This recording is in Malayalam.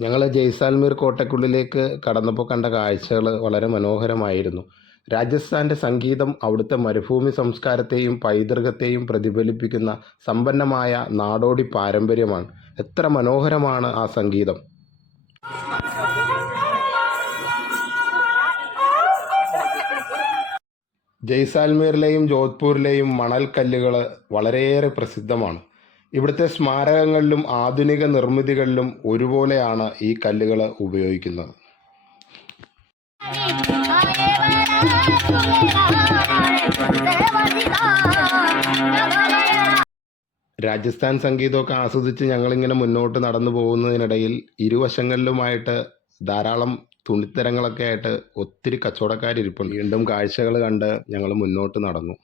ഞങ്ങൾ ജയ്സാൽമീർ കോട്ടയ്ക്കുള്ളിലേക്ക് കടന്നപ്പോൾ കണ്ട കാഴ്ചകൾ വളരെ മനോഹരമായിരുന്നു. രാജസ്ഥാൻ്റെ സംഗീതം അവിടുത്തെ മരുഭൂമി സംസ്കാരത്തെയും പൈതൃകത്തെയും പ്രതിഫലിപ്പിക്കുന്ന സമ്പന്നമായ നാടോടി പാരമ്പര്യമാണ്. എത്ര മനോഹരമാണ് ആ സംഗീതം! ജയ്സാൽമീറിലെയും ജോധ്പൂരിലെയും മണൽക്കല്ലുകൾ വളരെയേറെ പ്രസിദ്ധമാണ്. ഇവിടുത്തെ സ്മാരകങ്ങളിലും ആധുനിക നിർമ്മിതികളിലും ഒരുപോലെയാണ് ഈ കല്ലുകൾ ഉപയോഗിക്കുന്നത്. രാജസ്ഥാൻ സംഗീതമൊക്കെ ആസ്വദിച്ച് ഞങ്ങളിങ്ങനെ മുന്നോട്ട് നടന്നു പോകുന്നതിനിടയിൽ ഇരുവശങ്ങളിലുമായിട്ട് ധാരാളം തുണിത്തരങ്ങളൊക്കെ ആയിട്ട് ഒത്തിരി കച്ചവടക്കാരിപ്പുണ്ട്. വീണ്ടും കാഴ്ചകൾ കണ്ട് ഞങ്ങൾ മുന്നോട്ട് നടന്നു.